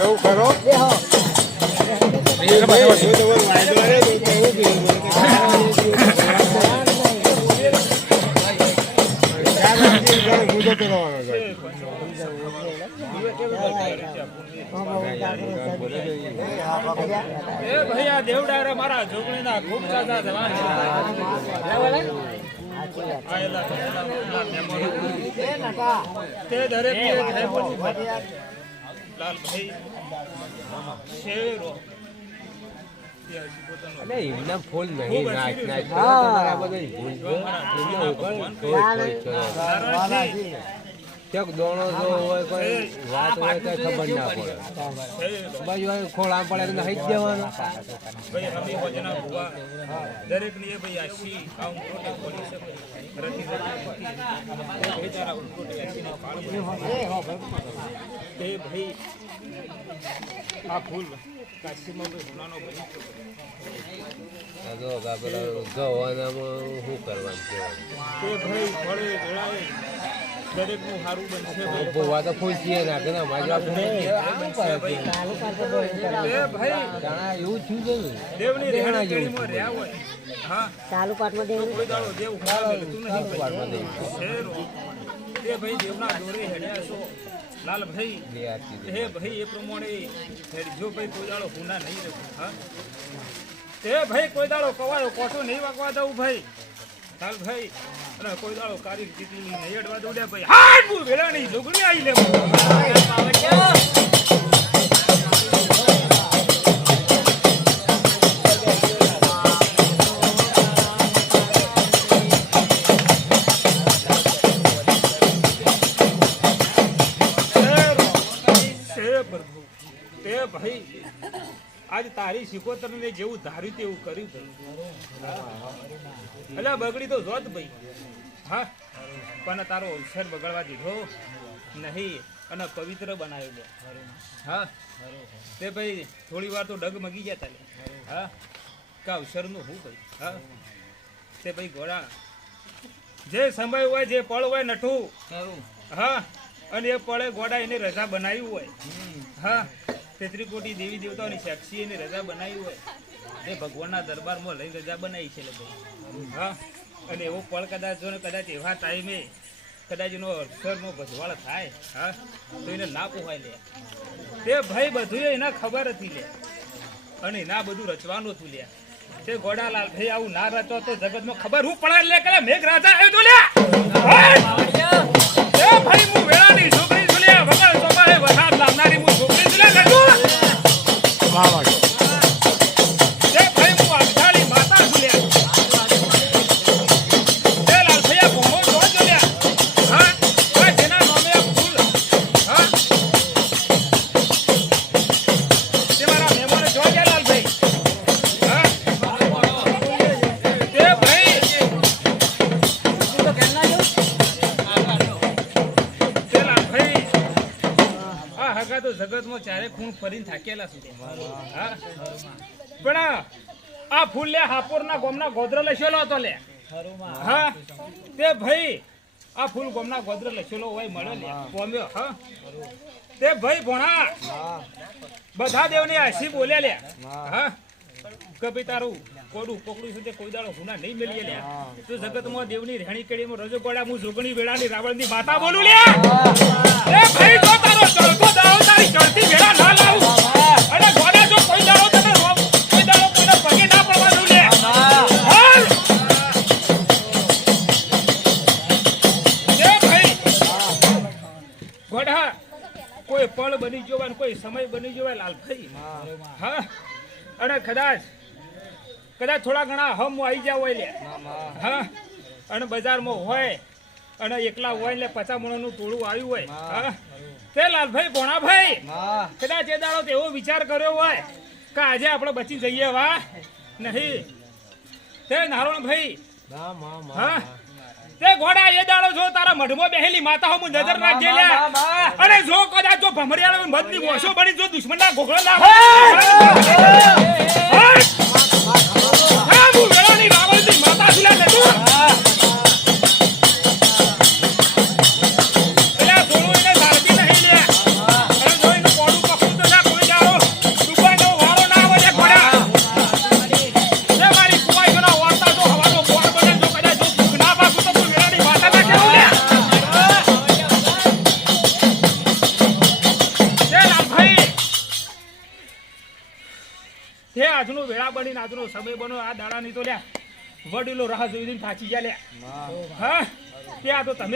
જવું ખરો ભૈયા દેવડારે મારા જોગણીના ખૂબ સાદા જવાન તે દરેક લાલભાઈ શેરો એમના ફૂલ નહીં નાચ દોણો જો હોય કોઈ વાત હોય તો ખબર ના પડે બાજુ ખોળા પડે તો નહીં જ દેવાનો દરેક ની ભાઈ આશી કામ કોટે પોલીસ રતી એ ભાઈ આ ફૂલ કાશીમાં હોનાનો ભાઈ ગવાનામાં શું કરવાનું તે ભાઈ ફળે જોડાય દરેક નું સારું બનશે ભૂવા તો ખુશ છીએ નાખે ને મારી એવું થયું છે દેવની રહેણા જેવું રહ્યા હોય હા ચાલુ પાઠમાં દેવ કોઈ દાડો દેવ તું નહીં તે ભાઈ દેવના દોરે હેડ્યા છો લાલભાઈ હે ભાઈ એ પ્રમાણે જો ભાઈ કોઈ દાડો ગુના નહીં રહ્યો હા તે ભાઈ કોઈ દાડો કવાયો કોઠો નહીં વાગવા દઉં ભાઈ લાલભાઈ અને કોઈ દાડો કારી જીતી નહીં અડવા દઉં ભાઈ હાડ બુ વેલાની જોગણી આવી લે ભાઈ આજ તારી શિકોતર ને જેવું ધાર્યું તેવું કર્યું ભાઈ એટલે બગડી તો જોત ભાઈ હા પણ તારો અવસર બગડવા દીધો નહીં અને પવિત્ર બનાવ્યો છે હા તે ભાઈ થોડી વાર તો ડગ મગી ગયા તારે હા કા અવસરનું હું ભાઈ હા તે ભાઈ ઘોડા જે સમય હોય જે પળ હોય નઠું હા અને એ પળે ઘોડા એને રજા બનાવ્યું હોય હા 33 કોટી દેવી દેવતાઓની સાક્ષી એની રજા બનાવી હોય એ ભગવાનના દરબારમાં લઈ રજા બનાવી છે લોકો હા અને એવો પળ કદાચ જો ને કદાચ એવા ટાઈમે કદાચ એનો અક્ષરનો ભજવાળ થાય હા તો એને ના પોહાય લે તે ભાઈ બધું એના ખબર હતી લે અને એના બધું રચવાનું હતું લે તે ગોડાલાલ ભાઈ આવું ના રચો તો જગતમાં ખબર હું પડે લે કે મેઘ રાજા આવ્યો તો લે એ ભાઈ હું વેળાની છોકરી છું લે ભગવાન સોપાએ વરસાદ લાવનારી હું છોકરી છું લે કજુ વાહ વાહ તે ભાઈ હું અક્ષાળી માતા છું લે તે લાલ ભૈયા ભોમો જો લે હા આ જેના નામે ફૂલ હા તે મારા મહેમાન જો કે લાલ ભાઈ હા તે ભાઈ તું તો કેમ ના જો તો જગતમાં ચારે ખૂણ ફરીને થાકેલા સુધી હા પણ આ ફૂલ લે હાપોરના ગોમના ગોદર લખેલો હતો લે હા તે ભાઈ આ ફૂલ ગોમના ગોદર લખેલો હોય મળે લે ગોમ્યો હા તે ભાઈ ભણા બધા દેવની આશી બોલ્યા લે હા કે ભાઈ તારું કોડું પકડું છે તે કોઈ દાડો ગુના નહીં મેલીએ લે તો જગતમાં દેવની રહેણી કેડીમાં રજો ગોડા હું જોગણી વેળાની રાવણની માતા બોલું લે એ ભાઈ જો તારો ચડતો દાવ તારી ચડતી વેળા ના લાવું અને ગોડા જો કોઈ દાડો તને કોઈ દાડો કોઈને પગે ના પડવા દઉં લે હાલ એ ભાઈ ગોડા કોઈ પળ બની જોવાય કોઈ સમય બની જોવાય લાલભાઈ હા અને કદાચ થોડા ઘણા હમ આવી જાવ હોય લે હા અને બજારમાં હોય અને એકલા હોય એટલે 50 મણનું ટોળું આવ્યું હોય હા તે લાલભાઈ ભોણાભાઈ કદાચ એ દાડો એવો વિચાર કર્યો હોય કે આજે આપણે બચી જઈએ વાહ નહીં તે નારોણ ભાઈ હા તે ઘોડા એ દાડો જો તારા મઢમાં બેહેલી માતા હું નજર રાખજે લે અને જો કદાચ જો ભમરિયાળો મદની મોસો બની જો દુશ્મનના ગોગળા ના કોઈ આજનો વેળા બનીને આજનો સમય બનો આ દાડાની તો લ્યા વડીલો રાહ જોઈને થાચી ગયા લ્યા હા ત્યાં તો તમે